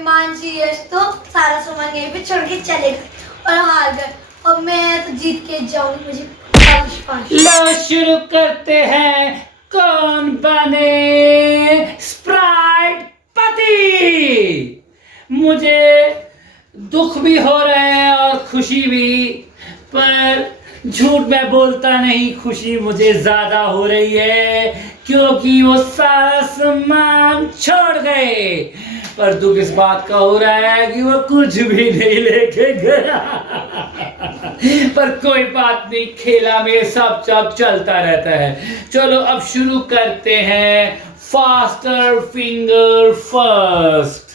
मानसी यश तो सारा सामान यहीं पे छोड़ के चले गए और हार गए। अब मैं तो जीत के जाऊंगी, मुझे पाँच। लो शुरू करते हैं, कौन बने स्प्राइट पति। मुझे दुख भी हो रहे हैं और खुशी भी, पर झूठ मैं बोलता नहीं, खुशी मुझे ज्यादा हो रही है क्योंकि वो सारा सामान छोड़ गए। पर दुख इस बात का हो रहा है कि वो कुछ भी नहीं लेके गया। पर कोई बात नहीं, खेला में सब चलता रहता है। चलो अब शुरू करते हैं, फास्टर फिंगर फर्स्ट।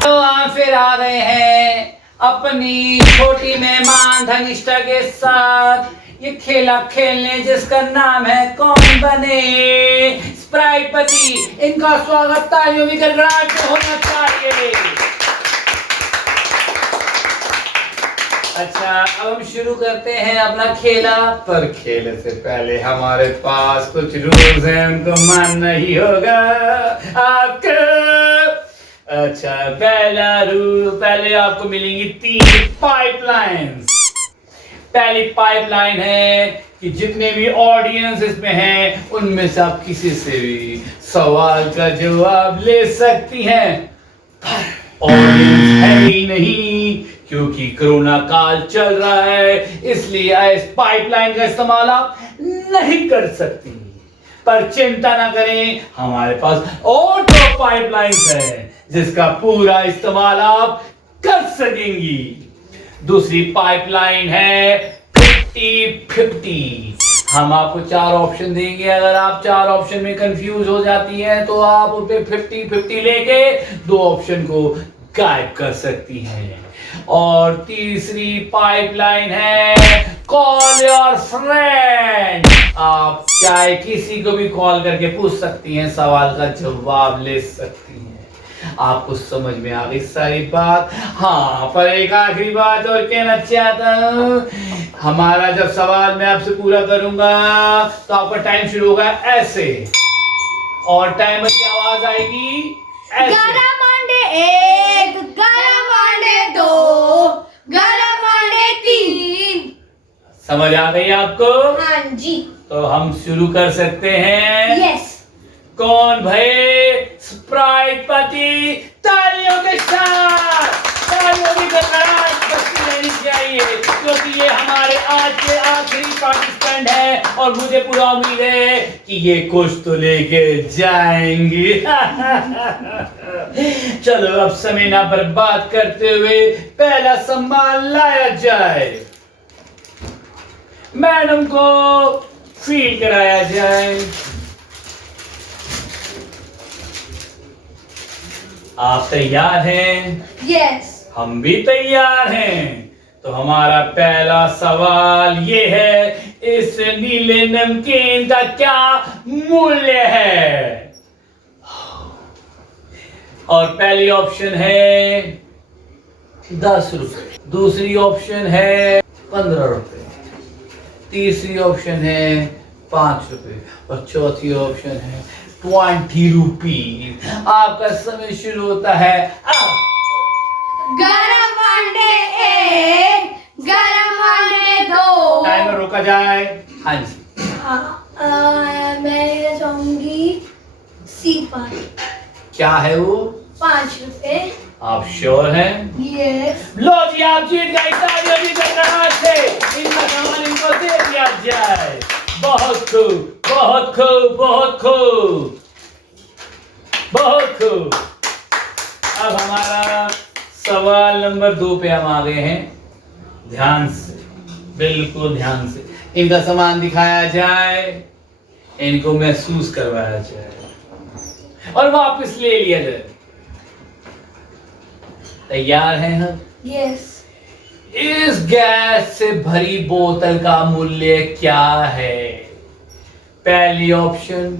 तो आप फिर आ गए हैं अपनी छोटी मेहमान धनिष्ठा के साथ ये खेला खेलने, जिसका नाम है कौन बने स्प्राइट पति। इनका स्वागत तालियों की गड़गड़ाहट से होना चाहिए। अच्छा, अब हम शुरू करते हैं अपना खेला, पर खेलने से पहले हमारे पास कुछ रूल्स हैं, उनको मानना ही होगा आपको। अच्छा, पहला रूल, पहले आपको मिलेंगी 3 पाइपलाइंस। पहली पाइपलाइन है कि जितने भी ऑडियंस इसमें हैं उनमें से आप किसी से भी सवाल का जवाब ले सकती हैं, पर ऑडियंस है ही नहीं क्योंकि कोरोना काल चल रहा है, इसलिए इस पाइपलाइन का इस्तेमाल आप नहीं कर सकती। पर चिंता ना करें, हमारे पास और 2 पाइपलाइंस है जिसका पूरा इस्तेमाल आप कर सकेंगी। दूसरी पाइपलाइन है 50-50। हम आपको 4 ऑप्शन देंगे, अगर आप 4 ऑप्शन में कंफ्यूज हो जाती हैं तो आप उस पे 50-50 लेके 2 ऑप्शन को गायब कर सकती हैं। और तीसरी पाइपलाइन है कॉल योर फ्रेंड। आप चाहे किसी को भी कॉल करके पूछ सकती हैं, सवाल का जवाब ले सकती हैं। आपको समझ में आ गई सारी बात? हाँ, पर एक आखिरी बात और कहना चाहता हूँ, हमारा जब सवाल मैं आपसे पूरा करूंगा तो आपका टाइम शुरू होगा ऐसे, और टाइमर की आवाज आएगी ऐसे। 11 मांडे 1, 11 मांडे 2, 11 मांडे 3। समझ आ गई आपको? हाँ जी। तो हम शुरू कर सकते हैं। यस। कौन भाई स्प्राइट पति, तालियों के साथ, तालियों की गड़गड़ाहट बजती रहनी चाहिए क्योंकि ये हमारे आज के आखिरी पार्टिसिपेंट है और मुझे पूरा उम्मीद है कि ये कुछ तो लेके जाएंगे। चलो अब समय ना बर्बाद करते हुए पहला सम्मान लाया जाए, मैडम को फील कराया जाए। आप तैयार हैं? यस। हम भी तैयार हैं। तो हमारा पहला सवाल ये है, इस नीले नमकीन का क्या मूल्य है? और पहली ऑप्शन है 10 रुपए, दूसरी ऑप्शन है 15 रुपए, तीसरी ऑप्शन है 5 रुपए और चौथी ऑप्शन है 20 रुपीज। आपका समय शुरू होता है अब। 11 मांडे 1, 11 मांडे 2। टाइमर रोका जाए। हाँ जी। मैं ये चाहूंगी सी पर। क्या है वो? 5 रुपए। आप श्योर हैं? यस। लो जी, आप जीत गए। तालियों की गड़गड़ाहट से इनका सामान इनको दे दिया जाए। बहुत खूब, बहुत खूब, बहुत खूब, बहुत खूब। अब हमारा सवाल नंबर 2 पे हम आ गए हैं। ध्यान से, बिल्कुल ध्यान से इनका सामान दिखाया जाए, इनको महसूस करवाया जाए और वापस ले लिया जाए। तैयार हैं हम? यस। इस गैस से भरी बोतल का मूल्य क्या है? पहली ऑप्शन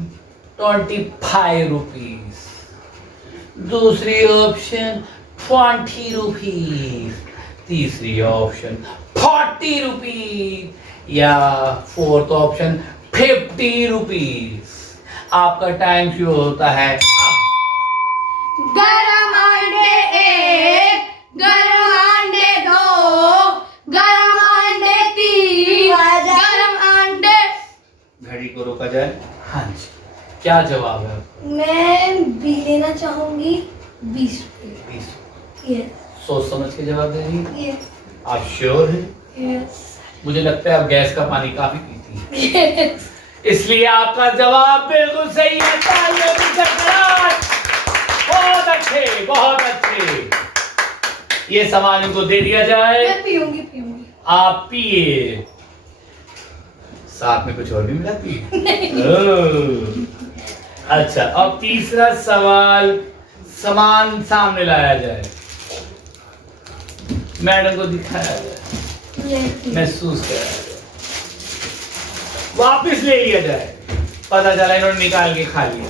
25 रुपीज, दूसरी ऑप्शन 20 रुपीज, तीसरी ऑप्शन 40 रुपीज या फोर्थ ऑप्शन 50 रुपीज। आपका टाइम शुरू होता है। गरम अंडे 1, गरम अंडे 2, गरम अंडे 3, गरम अंडे। घड़ी को रोका जाए। हाँ जी, क्या जवाब है? मैं बी लेना चाहूंगी 20 रुपए। 20। यस सोच समझ के जवाब दे रही। यस आप श्योर हैं? यस मुझे लगता है आप गैस का पानी काफी पीती हैं, यस। इसलिए आपका जवाब बिल्कुल सही है। तालियों की गड़गड़ाहट। बहुत अच्छे, बहुत अच्छे। ये सामान इनको दे दिया जाए। मैं पीऊंगी। आप पिए। साथ में कुछ और भी मिला पिए। ओह, अच्छा, अब तीसरा सवाल, सामान सामने लाया जाए, मैडम को दिखाया जाए, महसूस कराया जाए, वापिस ले लिया जाए। पता चला इन्होंने निकाल के खा लिया।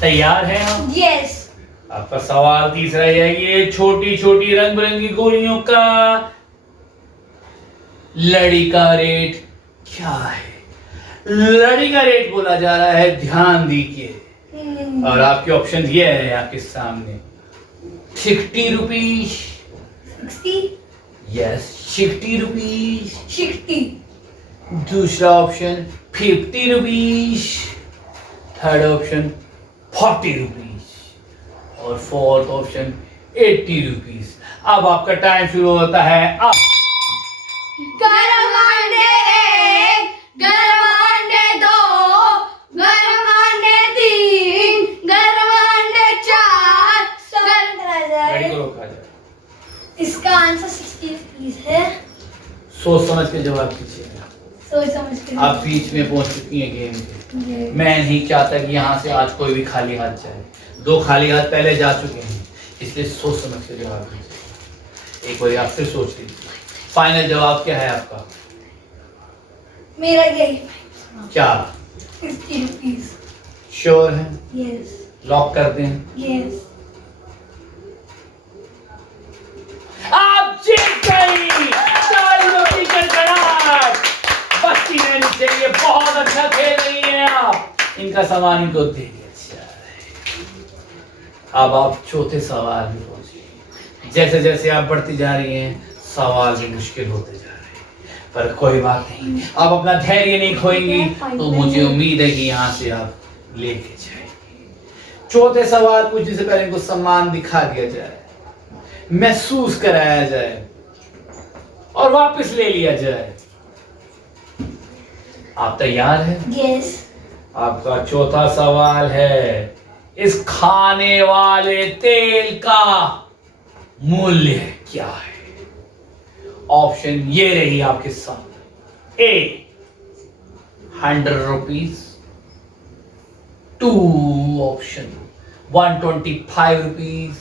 तैयार हैं आप? यस। आपका सवाल तीसरा यह है, ये छोटी छोटी रंग बिरंगी गोलियों का लड़ी का रेट क्या है? लड़ी का रेट बोला जा रहा है, ध्यान दीजिए। और आपके ऑप्शन ये है आपके सामने। 60 रुपीज। 60। Yes, 60 rupees. 60। दूसरा option 50 rupees. Third option 40 rupees और फोर्थ ऑप्शन 80 रुपीज। अब आपका टाइम शुरू होता है। अब गरम अंडे 1, गरम अंडे 2, गरम अंडे 3, गरम अंडे 4। गाड़ी को रोका जाए। इसका आंसर 60 रुपीज है। सोच समझ के जवाब कीजिए। सोच समझ के। आप बीच में पहुंच चुकी हैं गेम के। ये। मैं नहीं चाहता कि यहाँ से आज कोई भी खाली हाथ जाए। 2 खाली हाथ पहले जा चुके हैं, इसलिए सोच समझ के जवाब दीजिए। एक बार आप फिर सोच लीजिए। फाइनल जवाब क्या है आपका? मेरा यही क्या 60 रुपीज। श्योर है? यस लॉक कर दें? यस। आप जीत गई। तालियों की गड़गड़ाहट बस्ती रहनी चाहिए। बहुत अच्छा खेल रही हैं आप। इनका सामान इनको दे दिया जाए। अब आप चौथे सवाल में पहुंचे। जैसे जैसे आप बढ़ती जा रही हैं, सवाल भी मुश्किल होते जा रहे हैं, पर कोई बात नहीं। आप अपना धैर्य नहीं खोएंगी तो मुझे उम्मीद है कि यहाँ से आप लेके जाएंगे। चौथे सवाल पूछने से पहले इनको सम्मान दिखा दिया जाए, महसूस कराया जाए और वापस ले लिया जाए। आप तैयार हैं? यस। आपका चौथा सवाल है, इस खाने वाले तेल का मूल्य क्या है? ऑप्शन ये रही आपके सामने। ए 100 rupees. 2 option 125 rupees.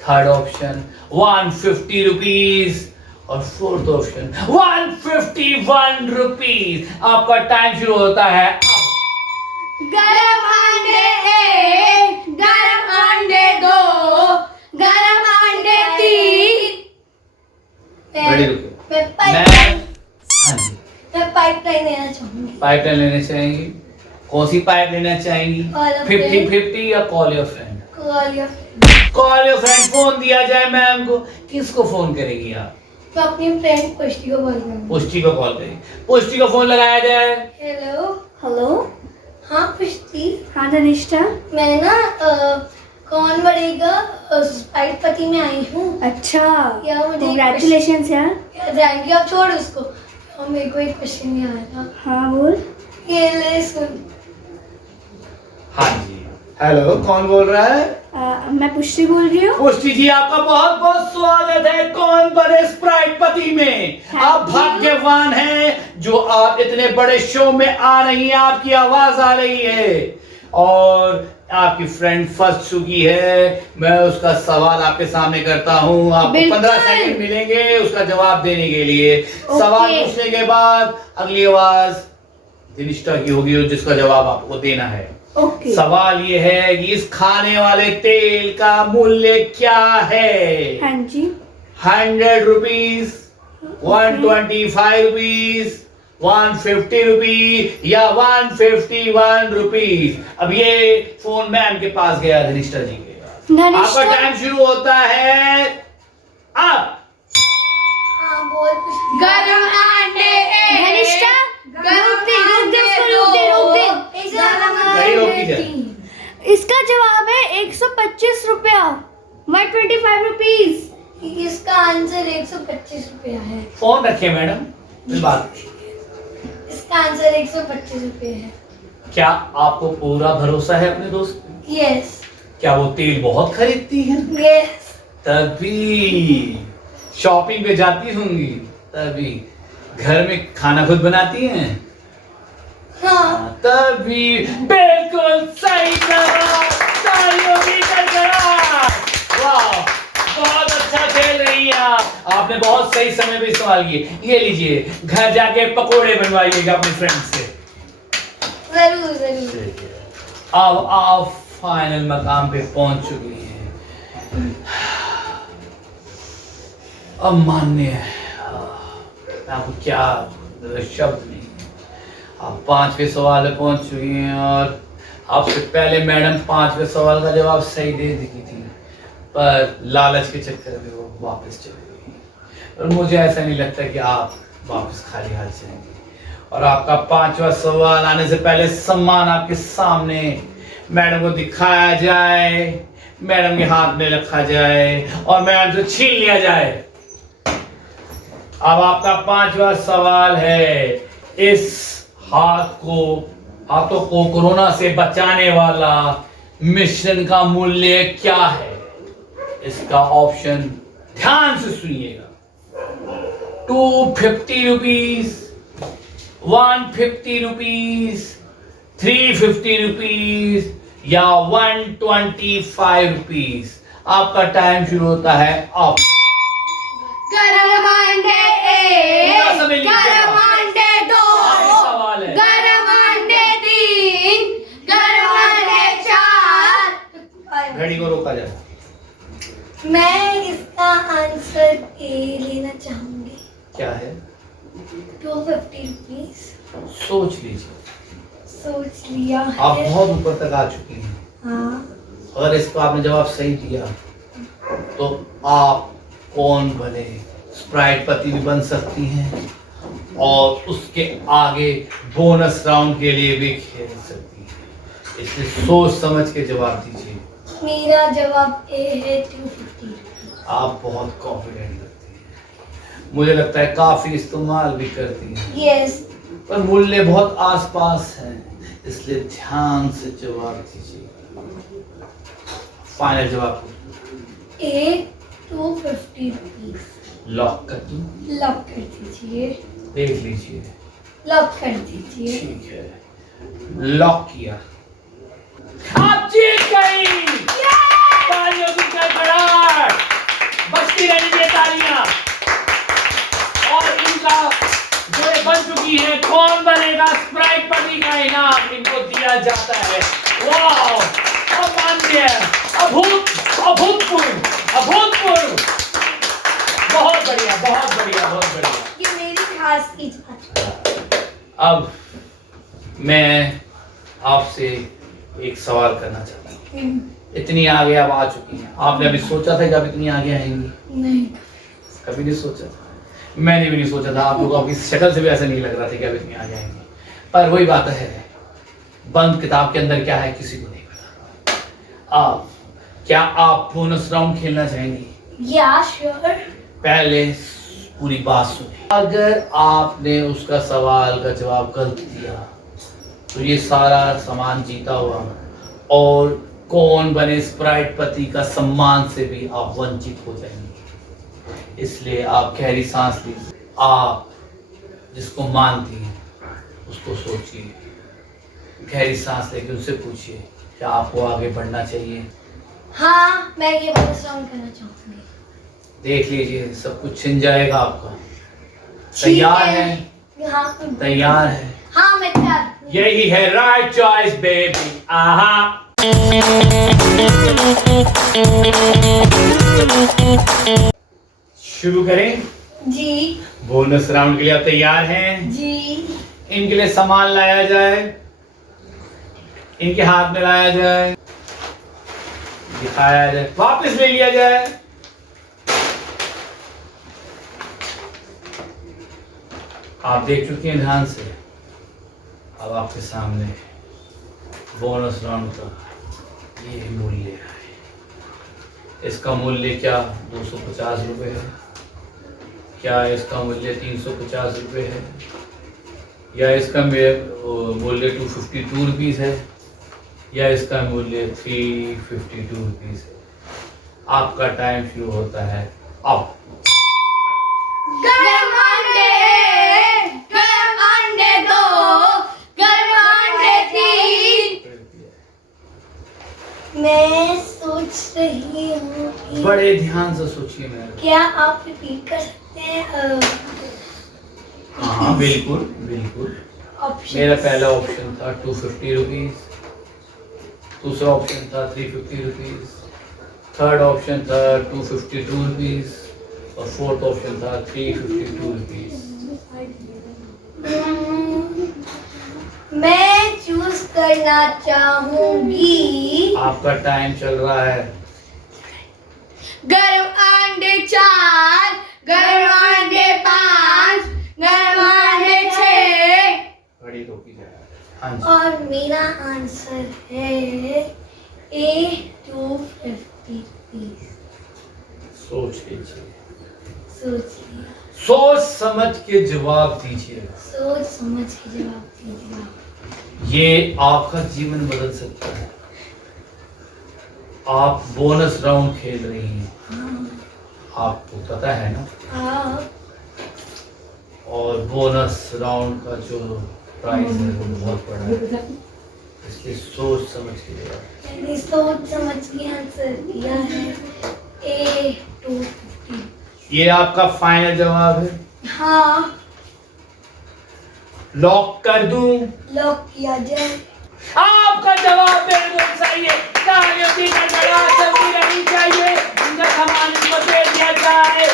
Third option 150 rupees और फोर्थ ऑप्शन 151 रुपीज। आपका टाइम शुरू होता है। गरम अंडे 1, गरम अंडे 2, गरम अंडे 3। रेडी रुको। मैं हाँ जी, पाइपलाइन लेना चाहूंगी। पाइपलाइन लेना चाहेंगी? कौन सी पाइप लेना चाहेंगी? Call a 50-50 या call your friend? Call your. Call your friend. Phone दिया जाए मैम को। किसको फोन करेंगी आप? मैं अपनी फ्रेंड पुष्टि को कॉल करूंगी। पुष्टि को कॉल करेंगे। पुष्टि को फोन लगाया जाए। हेलो। हेलो। हाँ पुष्टि, हाँ धनिष्ठा। मैं ना कौन बढ़ेगा स्पाइट में आई हूँ। अच्छा, यार मुझे कांग्रेचुलेशंस यार। Thank you. आप छोड़ उसको, और मेरे को एक क्वेश्चन नहीं आया था। हाँ बोल। ये ले सुन। हाँ जी, हेलो, कौन बोल रहा है? मैं पुष्टि बोल रही हूँ। पुष्टि जी, आपका बहुत बहुत स्वागत है कौन बड़े स्प्राइट पति में। आप भाग्यवान हैं जो आप इतने बड़े शो में आ रही हैं। आपकी आवाज आ रही है और आपकी फ्रेंड फंस चुकी है। मैं उसका सवाल आपके सामने करता हूँ। आपको 15 सेकंड मिलेंगे उसका जवाब देने के लिए। सवाल पूछने के बाद अगली आवाज धनिष्ठा की होगी जिसका जवाब आपको देना है। ओके। सवाल ये है कि इस खाने वाले तेल का मूल्य क्या है? हाँ जी। 100 रुपीज, 125 रुपीज, 150 रुपीज या 151 रुपीज। अब ये फोन मैम के पास गया धनिष्ठा जी के पास। आपका टाइम शुरू होता है अब। हाँ बोल कुछ। गरम अंडे धनिष्ठा, रोक दे नहीं रोकी जाए। इसका जवाब है 125 रुपया, 125 रुपीज। इसका आंसर 125 रुपया है। फोन रखिए मैडम, फिर बात। इसका आंसर 125 रुपये है। क्या आपको पूरा भरोसा है अपने दोस्त पे? यस क्या वो तेल बहुत खरीदती है? यस। तभी शॉपिंग पे जाती होंगी, तभी घर में खाना खुद बनाती हैं। हाँ तभी बिल्कुल सही जवाब, तालियों की गड़गड़ाहट। वाह, बहुत अच्छा खेल रही हैं आप। आपने बहुत सही समय पे सवाल किए। ये लीजिए, घर जाके पकोड़े बनवाइएगा अपने फ्रेंड से। जरूर जरूर। अब आप फाइनल मकाम पे पहुंच चुकी हैं। अब मान्य है, मैं आपको क्या शब्द नहीं। आप 5वें सवाल पे पहुंच चुकी हैं और आपसे पहले मैडम 5वें सवाल का जवाब सही दे दी थी, पर लालच के चक्कर में वो वापस चली गई। और मुझे ऐसा नहीं लगता कि आप वापस खाली हाथ जाएंगे। और आपका 5वां सवाल आने से पहले सम्मान आपके सामने मैडम को दिखाया जाए, मैडम के हाथ में रखा जाए और मैडम से छीन लिया जाए। अब आपका 5वां सवाल है, इस हाथों को कोरोना से बचाने वाला मिश्रण का मूल्य क्या है? इसका ऑप्शन ध्यान से सुनिएगा। 250 रुपीज, 150 रुपीज, 350 रुपीज या 125 रुपीज। आपका टाइम शुरू होता है अब। गरम अंडे पूरा समय लीजिएगा। गरम अंडे 2, आखिरी सवाल है। गरम अंडे 3, गरम अंडे 4। घड़ी को रोका जाए। मैं इसका आंसर ए लेना चाहूंगी। क्या है? 250 रुपीज। सोच लीजिए। सोच लिया आप है। बहुत ऊपर तक आ चुकी हैं। हाँ अगर इसको आपने जवाब सही दिया तो आप कौन बने स्प्राइट पति भी बन सकती हैं और उसके आगे बोनस राउंड के लिए भी खेल सकती हैं। इसलिए सोच समझ के जवाब दीजिए। मेरा जवाब ए है 250। आप बहुत कॉन्फिडेंट लगती हैं, मुझे लगता है काफी इस्तेमाल भी करती हैं, यस। पर मूल्य बहुत आसपास है, इसलिए ध्यान से जवाब दीजिए। फाइनल जवाब ए 250 रुपीज। लॉक कर दूं? लॉक कर दीजिए। देख लीजिए। लॉक कर दीजिए। ठीक है, लॉक किया। आप जीत गई। तालियों की गड़गड़ाहट, बजती रहनी चाहिए तालियां। और इनका जो ये बन चुकी है, कौन बनेगा स्प्राइट पति का इनाम इनको दिया जाता है। वाह, अमान्य, अभूतपूर्व, बहुत बढ़िया, बहुत बढ़िया, बहुत बढ़िया। ये मेरी खास इजाजत। अब मैं आपसे एक सवाल करना चाहता हूँ। इतनी आगे आप आ चुकी हैं, आपने अभी सोचा था कि आप इतनी आगे आएंगी? नहीं। कभी नहीं सोचा था, मैंने भी नहीं सोचा था। आप लोगों की शक्ल से भी ऐसा नहीं लग रहा था कि आप इतनी आगे आएंगी। पर वही बात है, बंद किताब के अंदर क्या है किसी को नहीं पता। क्या आप बोनस राउंड खेलना चाहेंगी? या श्योर। पहले पूरी बात सुनिए। अगर आपने उसका सवाल का जवाब गलत दिया तो ये सारा सामान जीता हुआ और कौन बने स्प्राइट पति का सम्मान से भी आप वंचित हो जाएंगे। इसलिए आप गहरी सांस लीजिए। आप जिसको मानती हैं उसको सोचिए, गहरी सांस लेके उससे पूछिए क्या आपको आगे बढ़ना चाहिए। हाँ मैं ये बोनस राउंड करना चाहूंगी। देख लीजिए, सब कुछ छिन जाएगा आपका। ठीक तैयार है? हाँ तैयार है? हाँ मैं तैयार। यही है राइट चॉइस बेबी। आहा। शुरू करें? जी बोनस राउंड के लिए आप तैयार हैं? जी। इनके लिए सामान लाया जाए, इनके हाथ में लाया जाए, दिखाया जाए, वापस ले लिया जाए। आप देख चुके हैं ध्यान से। अब आपके सामने बोनस राउंड का ये मूल्य है। इसका मूल्य क्या 250 रुपये है? क्या इसका मूल्य 350 रुपये है? या इसका मूल्य 252 रुपीज़ है? या इसका मूल्य 352 रुपीज़ है? आपका टाइम शुरू होता है अब। गरम अंडे 2, गरम अंडे 3। मैं सोच रही हूँ कि बड़े ध्यान से सोचिए मेरे। क्या आप रिपीट कर सकते हैं हाँ बिल्कुल बिल्कुल। ऑप्शन? मेरा पहला ऑप्शन था 250 रुपीज़, दूसरा ऑप्शन था 350 रुपीज़, थर्ड ऑप्शन था 252 रुपीज़ और फोर्थ ऑप्शन था 352 रुपीज़। मैं चूज करना चाहूंगी। आपका टाइम चल रहा है। गरम अंडे 4, गरम अंडे 5, गरम अंडे 6। घड़ी रोकी जाए। हाँ जी। और मेरा आंसर है A250 रुपीज। सोच लीजिए, सोचिए, सोच समझ के जवाब दीजिए। सोच समझ के जवाब दीजिए। ये आपका जीवन बदल सकता है। आप बोनस राउंड खेल रही हैं, आपको पता है ना? हाँ। और बोनस राउंड का जो प्राइस है वो बहुत बड़ा है, इसलिए सोच समझ के जवाब। मैंने सोच समझ के आंसर किया है A250। ये आपका फाइनल जवाब है? हाँ। लॉक कर दूं? लॉक किया जाए। आपका जवाब बिल्कुल सही है। तालियों की गड़गड़ाहट चलती रहनी चाहिए। इनका सामान इनको दे दिया जाए।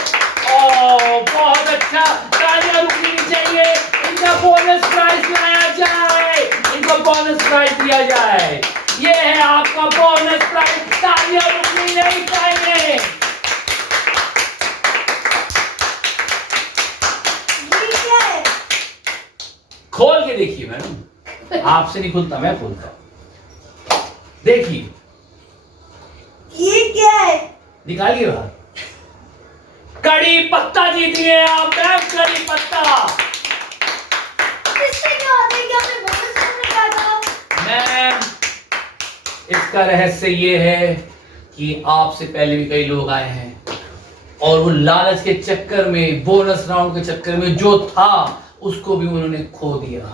ओह बहुत अच्छा। तालियां रुकनी नहीं चाहिए। इनका बोनस प्राइस लाया जाए। इनको बोनस प्राइस दिया जाए। ये है आपका बोनस प्राइस। तालियां रुकनी नहीं चाहिए। ठीक है। खोल के देखिए मैडम, आपसे नहीं खुलता, मैं खोलता हूं। देखिए ये क्या है? निकालिए बाहर। कड़ी पत्ता जीतिए आप मैम, कड़ी पत्ता। इससे क्या होता है कि आपने बोनस में काटा? मैम इसका रहस्य ये है कि आपसे पहले भी कई लोग आए हैं और वो लालच के चक्कर में, बोनस राउंड के चक्कर में जो था उसको भी उन्होंने खो दिया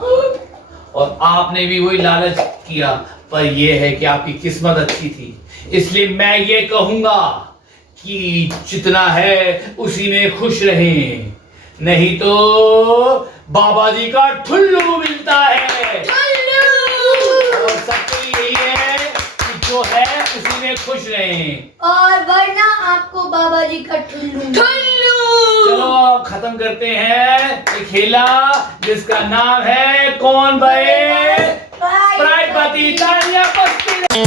और आपने भी वही लालच किया। पर यह है कि आपकी किस्मत अच्छी थी, इसलिए मैं ये कहूंगा कि जितना है उसी में खुश रहें, नहीं तो बाबा जी का ठुल्लू मिलता है। और सबके लिए यही है कि जो है उसी में खुश रहें। और वरना आपको बाबा जी का ठुल्लू। चलो अब खत्म करते हैं ये खेला जिसका नाम है कौन बने स्प्राइट बत्ती। तालियां बजती रहे।